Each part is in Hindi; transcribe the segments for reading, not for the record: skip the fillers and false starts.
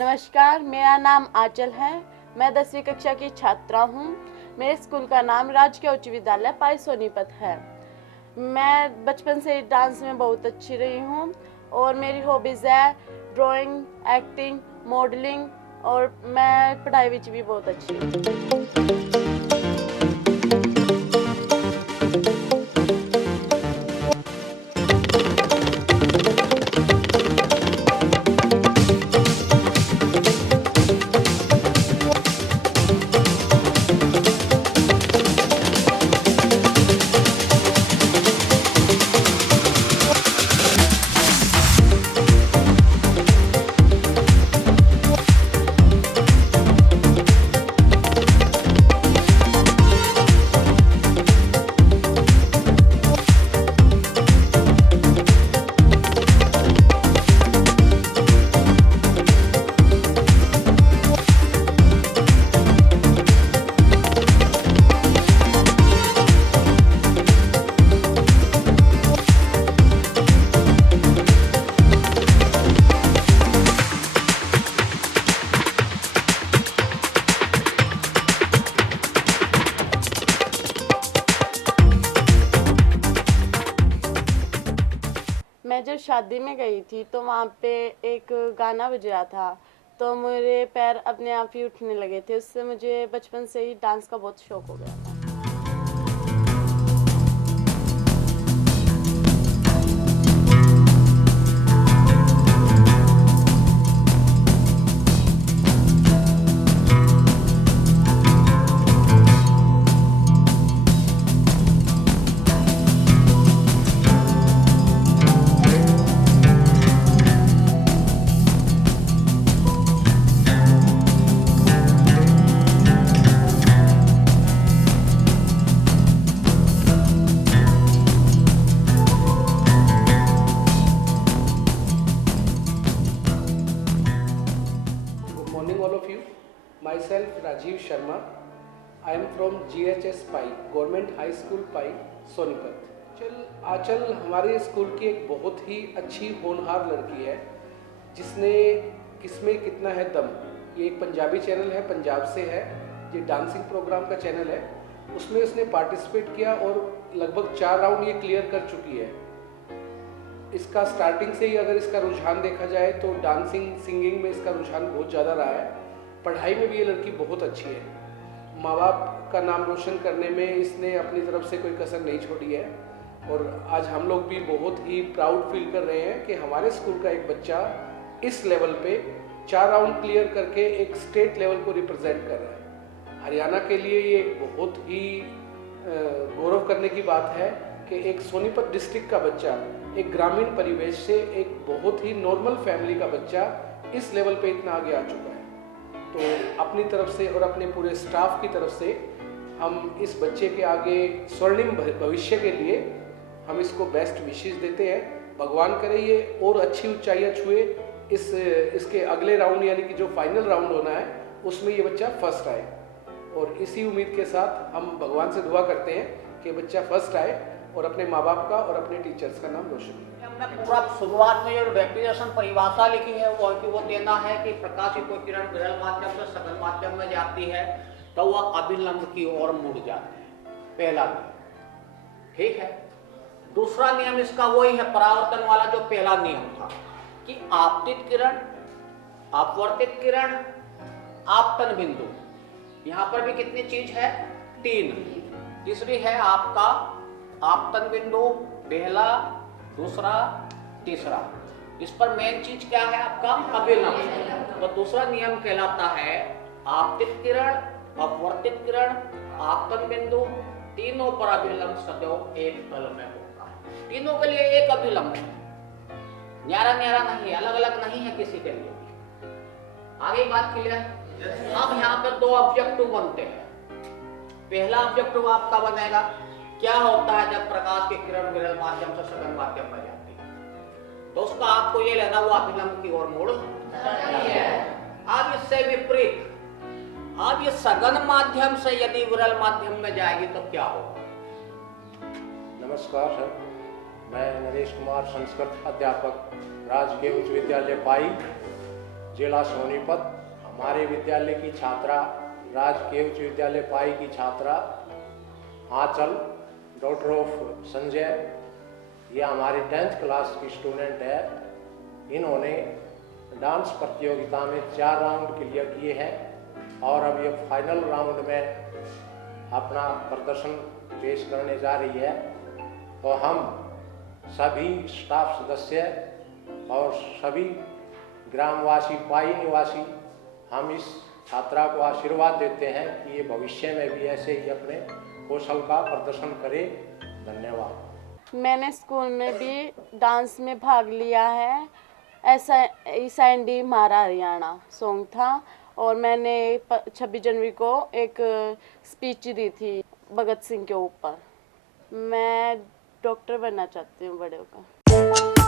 नमस्कार, मेरा नाम आंचल है। मैं 10वीं कक्षा की छात्रा हूँ। मेरे स्कूल का नाम राजकीय उच्च विद्यालय पाई सोनीपत है। मैं बचपन से ही डांस में बहुत अच्छी रही हूँ और मेरी हॉबीज़ है ड्राइंग, एक्टिंग, मॉडलिंग और मैं पढ़ाई विच भी बहुत अच्छी हूँ। मैं जब शादी में गई थी तो वहाँ पे एक गाना बज रहा था तो मेरे पैर अपने आप ही उठने लगे थे। उससे मुझे बचपन से ही डांस का बहुत शौक हो गया था। All of you, myself Rajiv Sharma. I am from GHS Pai, Government High School Pai, Sonipat. आंचल हमारे स्कूल की एक बहुत ही अच्छी होनहार लड़की है जिसने किसमें कितना है दम। ये एक पंजाबी चैनल है, पंजाब से है, ये डांसिंग प्रोग्राम का चैनल है। उसमें उसने पार्टिसिपेट किया और लगभग 4 राउंड ये क्लियर कर चुकी है। इसका स्टार्टिंग से ही अगर इसका रुझान देखा जाए तो डांसिंग सिंगिंग में इसका रुझान बहुत ज़्यादा रहा है। पढ़ाई में भी ये लड़की बहुत अच्छी है। माँ बाप का नाम रोशन करने में इसने अपनी तरफ से कोई कसर नहीं छोड़ी है और आज हम लोग भी बहुत ही प्राउड फील कर रहे हैं कि हमारे स्कूल का एक बच्चा इस लेवल पे 4 राउंड क्लियर करके एक स्टेट लेवल को रिप्रेजेंट कर रहा है। हरियाणा के लिए ये बहुत ही गौरव करने की बात है कि एक सोनीपत डिस्ट्रिक्ट का बच्चा, एक ग्रामीण परिवेश से एक बहुत ही नॉर्मल फैमिली का बच्चा इस लेवल पे इतना आगे आ चुका है। तो अपनी तरफ से और अपने पूरे स्टाफ की तरफ से हम इस बच्चे के आगे स्वर्णिम भविष्य के लिए हम इसको बेस्ट विशेस देते हैं। भगवान करे ये और अच्छी ऊंचाइयां छुए। इसके अगले राउंड यानी कि जो फाइनल राउंड होना है उसमें ये बच्चा फर्स्ट आए और इसी उम्मीद के साथ हम भगवान से दुआ करते हैं कि बच्चा फर्स्ट आए और अपने माँ बाप का और अपने टीचर्स का नाम रोशन करे। हमने पूरा शुरुआत में जो डेफिनेशन परिभाषा लिखी है वो देना है कि प्रकाश की कोई किरण विरल माध्यम से सघन माध्यम में जाती है तो वह अभिलंब की ओर मुड़ जाती है। पहला नियम ठीक है। दूसरा नियम इसका वही है परावर्तन वाला जो पहला नियम था कि आपतित किरण, अपवर्तित किरण, आपतन बिंदु। यहाँ पर भी कितनी चीज है? 3। तीसरी है आपका आपतन बिंदु, पहला, दूसरा, तीसरा। इस पर मेन चीज क्या है आपका? अभिलंब। तो दूसरा नियम कहलाता है आपतित किरण, अपवर्तित किरण, आपतन बिंदु, तीनों पर अभिलंब सदैव एक तल में होता है। तीनों के लिए एक अभिलंब है, न्यारा न्यारा नहीं है, अलग अलग नहीं है किसी के लिए। आगे बात क्लियर? अब यहाँ पर 2 ऑब्जेक्टिव बनते हैं। पहला ऑब्जेक्टिव आपका बनेगा क्या होता है जब प्रकाश की किरण विरल माध्यम से सघन माध्यम में जाती है, तो उसका आपको ये लेना हुआ अभिलंब की ओर मुड़ जाती है। अब इससे विपरीत, अब ये सघन माध्यम से यदि विरल माध्यम में जाएगी तो क्या होगा? नमस्कार सर, मैं नरेश कुमार, संस्कृत अध्यापक, राजकीय उच्च विद्यालय पाई, जिला सोनीपत। हमारे विद्यालय की छात्रा, राजकीय उच्च विद्यालय पाई की छात्रा आंचल, डॉटर ऑफ संजय, ये हमारी 10th क्लास की स्टूडेंट है। इन्होंने डांस प्रतियोगिता में 4 राउंड क्लियर किए हैं और अब ये फाइनल राउंड में अपना प्रदर्शन पेश करने जा रही है। तो हम सभी स्टाफ सदस्य और सभी ग्रामवासी, पाई निवासी, हम इस छात्रा को आशीर्वाद देते हैं कि ये भविष्य में भी ऐसे ही अपने कौशल का प्रदर्शन करे। धन्यवाद। मैंने स्कूल में भी डांस में भाग लिया है। ऐसा SND मारा हरियाणा सॉन्ग था और मैंने 26 जनवरी को एक स्पीच दी थी भगत सिंह के ऊपर। मैं डॉक्टर बनना चाहती हूँ बड़े होकर।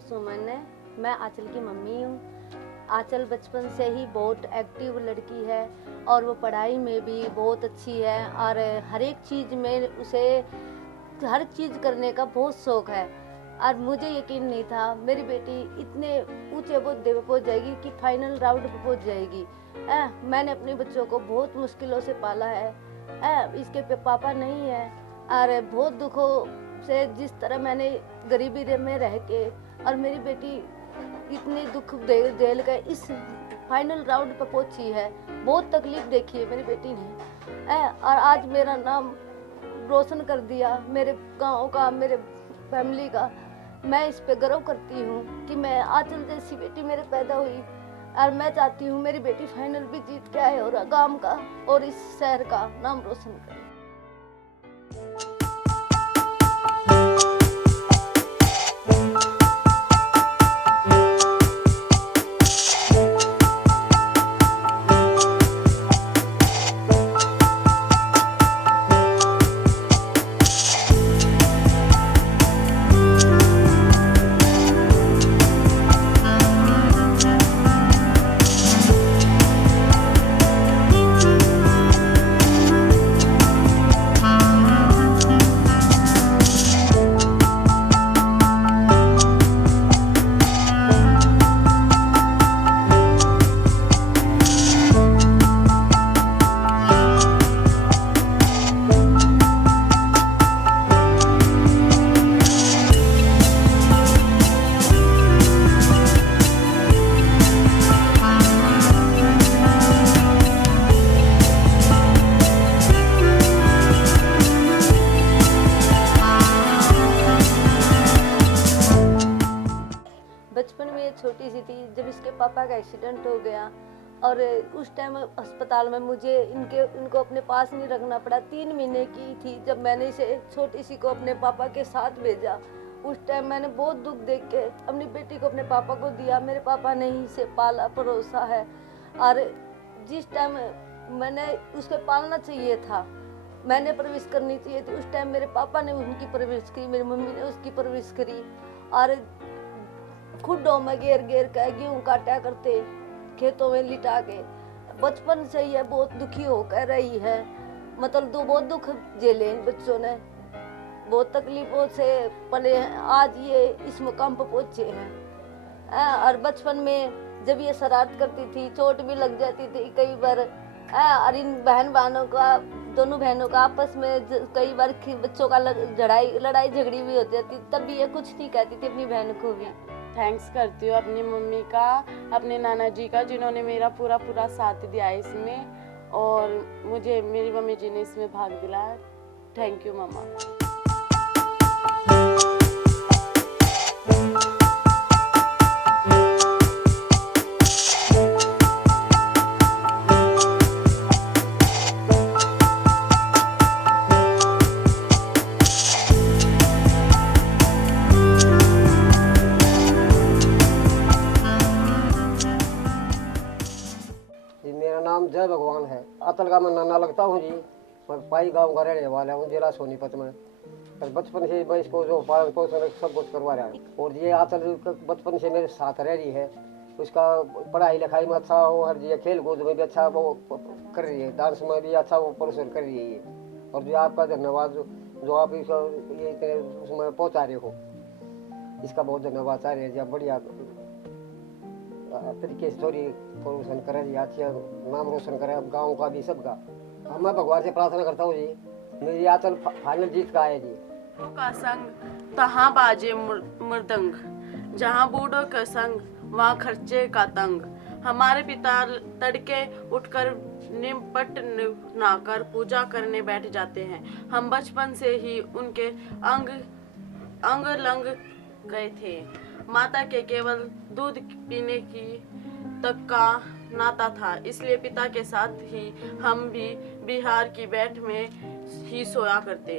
सुमन है, मैं आंचल की मम्मी हूँ। आंचल बचपन से ही बहुत एक्टिव लड़की है और वो पढ़ाई में भी बहुत अच्छी है और हर एक चीज़ में उसे हर चीज़ करने का बहुत शौक़ है। और मुझे यकीन नहीं था मेरी बेटी इतने ऊंचे ओहदे पे पहुँच जाएगी कि फाइनल राउंड पे पहुँच जाएगी। मैंने अपने बच्चों को बहुत मुश्किलों से पाला है। इसके पापा नहीं है और बहुत दुखों से जिस तरह मैंने गरीबी में रह के और मेरी बेटी इतने दुख झेल कर इस फाइनल राउंड पर पहुंची है। बहुत तकलीफ देखी है मेरी बेटी ने और आज मेरा नाम रोशन कर दिया, मेरे गांव का, मेरे फैमिली का। मैं इस पे गर्व करती हूँ कि मैं आंचल जैसी बेटी मेरे पैदा हुई और मैं चाहती हूँ मेरी बेटी फाइनल भी जीत के आए और गांव का और इस शहर का नाम रोशन करे। पापा का एक्सीडेंट हो गया और उस टाइम अस्पताल में मुझे इनको अपने पास नहीं रखना पड़ा। 3 महीने की थी जब मैंने इसे छोटी सी को अपने पापा के साथ भेजा। उस टाइम मैंने बहुत दुख देख के अपनी बेटी को अपने पापा को दिया। मेरे पापा ने ही इसे पाला परोसा है और जिस टाइम मैंने उसको पालना चाहिए था, मैंने परवरिश करनी चाहिए थी, उस टाइम मेरे पापा ने उनकी परवरिश की, मेरी मम्मी ने उसकी परवरिश करी और खुडों में घेर घेर कर गेहूँ काटा करते, खेतों में लिटा के। बचपन से ही है बहुत दुखी होकर रही है, मतलब बहुत दुख झेले इन बच्चों ने, बहुत तकलीफों से पले हैं, आज ये इस मुकाम पर पहुंचे हैं। और बचपन में जब ये शरारत करती थी, चोट भी लग जाती थी कई बार। और इन बहनों का, दोनों बहनों का आपस में कई बार बच्चों का लड़ाई झगड़ी भी हो जाती, तब भी ये कुछ नहीं कहती थी अपनी बहन को भी। थैंक्स करती हूँ अपनी मम्मी का, अपने नाना जी का, जिन्होंने मेरा पूरा साथ दिया इसमें और मुझे मेरी मम्मी जी ने इसमें भाग दिलाया। थैंक यू मम्मा। मेरा नाम जय भगवान है। अतल का मैं नाना लगता हूँ जी। मैं पाई गांव का रहने वाला हूँ, जिला सोनीपत में। पर बचपन से मैं इसको जो पालन पोषण सब कुछ करवा रहा हूँ और ये अतल बचपन से मेरे साथ रह रही है। उसका पढ़ाई लिखाई में अच्छा हो, हर जी खेल कूद में भी अच्छा वो कर रही है, डांस में भी अच्छा वो प्रदर्शन कर रही है ये। और जो आपका धन्यवाद जो आप इसको ये उसमें पहुँचा रहे हो, इसका बहुत धन्यवाद चाह रहे हैं जी। आप बढ़िया तरीके से थोड़ी रोशन करे जी, अच्छा नाम रोशन करे गाँव का भी सबका। मैं भगवान से प्रार्थना करता हूँ जी, मेरी आंचल फाइनल जीत का है जी। का संग तहाँ बाजे मृदंग, जहाँ बूढ़ों का संग वहाँ खर्चे का तंग। हमारे पिता तड़के उठकर निपट नहाकर पूजा करने बैठ जाते हैं। हम बचपन से ही उनके अंग लंग गए थे। माता के केवल दूध पीने की तक का नाता था, इसलिए पिता के साथ ही हम भी बिहार की बैठ में ही सोया करते।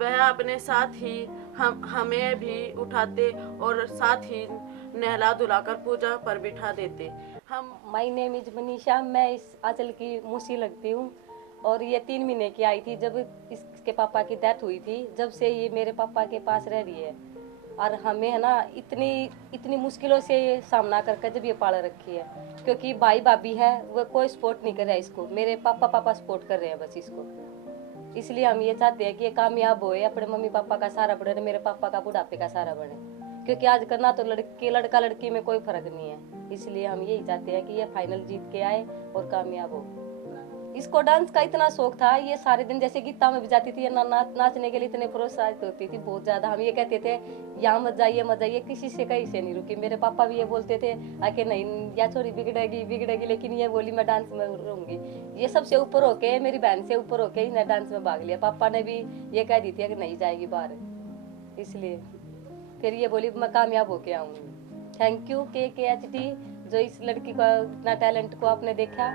वह अपने साथ ही हमें भी उठाते और साथ ही नहला धुलाकर पूजा पर बिठा देते। My name is Manisha. मैं इस आंचल की मौसी लगती हूँ और ये 3 महीने की आई थी जब इसके पापा की डेथ हुई थी। जब से ये मेरे पापा के पास रह रही है और हमें है ना इतनी मुश्किलों से ये सामना करके जब ये पाल रखी है, क्योंकि भाई भाभी है वो कोई सपोर्ट नहीं कर रहा है इसको, मेरे पापा सपोर्ट कर रहे हैं बस इसको। इसलिए हम ये चाहते हैं कि ये कामयाब होए, अपने मम्मी पापा का सहारा बने, मेरे पापा का बुढ़ापे का सहारा बने, क्योंकि आज करना तो लड़का लड़की में कोई फर्क नहीं है। इसलिए हम यही चाहते हैं कि ये फाइनल जीत के आए और कामयाब हो। इसको डांस का इतना शौक था, ये सारे दिन जैसे गीता में भी जाती थी, नाचने के लिए इतने प्रोत्साहित होती थी बहुत ज्यादा। हम ये कहते थे यहाँ मत जाइए, किसी से कहीं से नहीं रुकी। मेरे पापा भी ये बोलते थे आके नहीं या छोरी बिगड़ेगी, लेकिन ये बोली मैं डांस में रहूंगी। ये सबसे ऊपर होके, मेरी बहन से ऊपर होके ही डांस में भाग लिया। पापा ने भी ये कह दी थी कि नहीं जाएगी बाहर, इसलिए फिर ये बोली मैं कामयाब होके आऊंगी। थैंक यू KKHD जो इस लड़की का इतना टैलेंट को आपने देखा।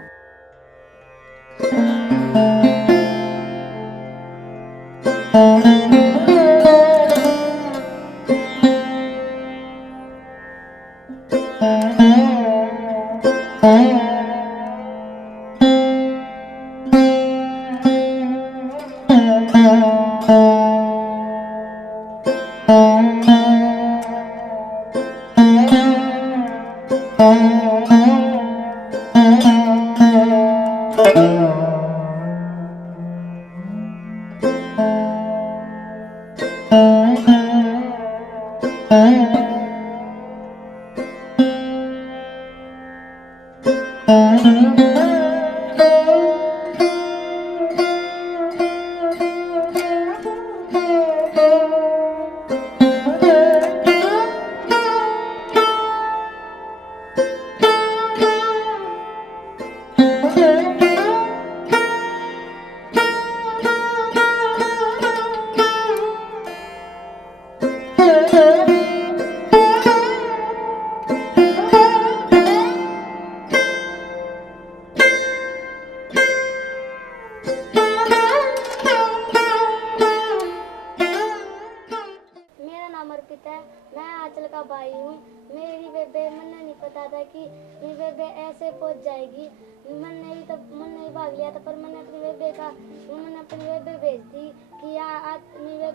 भाई हूँ। मेरी बेबे मन नहीं पता था कि मेरी बेबे ऐसे पहुंच जाएगी। मन नहीं भाग लिया था, पर मैंने अपनी बेबे भेज दी कि आज मेरी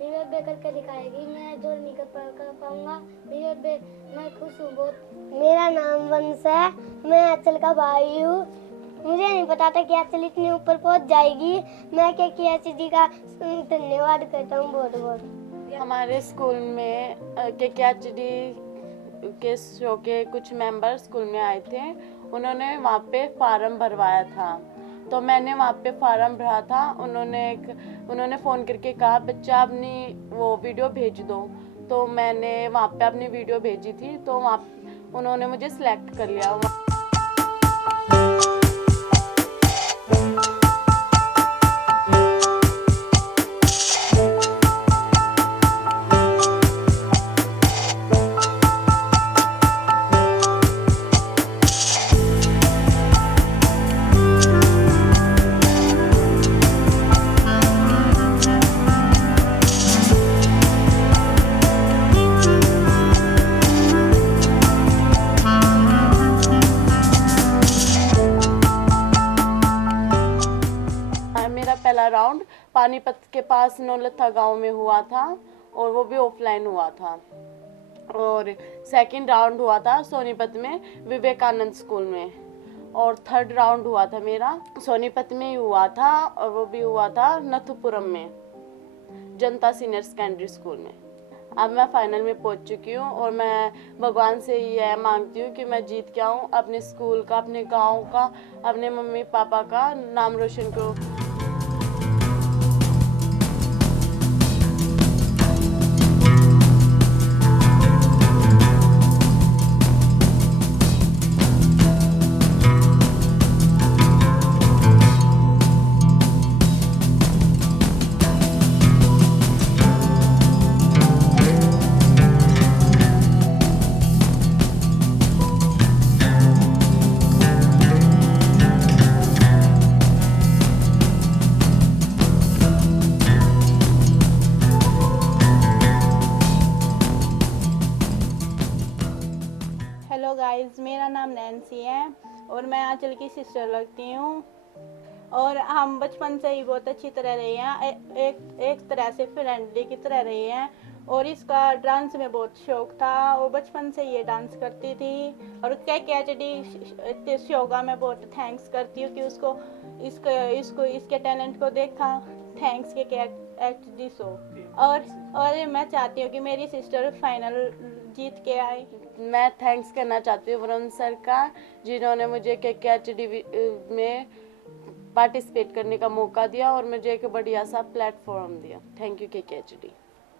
बेबे करके दिखाएगी। मैं जो नहीं कर पाऊंगा, मेरी बेबे, मैं खुश हूँ बहुत। मेरा नाम वंश है, मैं आंचल का भाई हूँ। मुझे नहीं पता था कि आंचल इतने ऊपर पहुंच जाएगी। मैं KKHD जी का धन्यवाद करता हूँ बहुत बहुत। हमारे स्कूल में KKHD के शो के कुछ मेंबर स्कूल में आए थे। उन्होंने वहाँ पे फार्म भरवाया था, तो मैंने वहाँ पे फार्म भरा था। उन्होंने फ़ोन करके कहा बच्चा अपनी वो वीडियो भेज दो, तो मैंने वहाँ पे अपनी वीडियो भेजी थी, तो वहाँ उन्होंने मुझे सिलेक्ट कर लिया। मेरा पहला राउंड पानीपत के पास नौलथा गांव में हुआ था, और वो भी ऑफलाइन हुआ था। और सेकंड राउंड हुआ था सोनीपत में विवेकानंद स्कूल में, और थर्ड राउंड हुआ था मेरा सोनीपत में ही हुआ था, और वो भी हुआ था नथुपुरम में जनता सीनियर सेकेंडरी स्कूल में। अब मैं फाइनल में पहुंच चुकी हूँ, और मैं भगवान से यह मांगती हूँ कि मैं जीत के आऊँ, अपने स्कूल का, अपने गांव का, अपने मम्मी पापा का नाम रोशन करूँ। हेलो गाइस, मेरा नाम नैन्सी है और मैं आंचल की सिस्टर लगती हूँ। और हम बचपन से ही बहुत अच्छी तरह रहे हैं, एक तरह से फ्रेंडली की तरह रहे हैं। और इसका डांस में बहुत शौक था, वो बचपन से ये डांस करती थी। और KKHD शो का मैं बहुत थैंक्स करती हूँ कि उसको इसके टैलेंट को देखा। Thanks KKHD show. और मैं चाहती हूँ कि मेरी सिस्टर फाइनल जीत के आए। मैं थैंक्स करना चाहती हूँ वरुण सर का, जिन्होंने मुझे KKHD में पार्टिसिपेट करने का मौका दिया और मुझे एक बढ़िया सा प्लेटफॉर्म दिया। Thank you KKHD।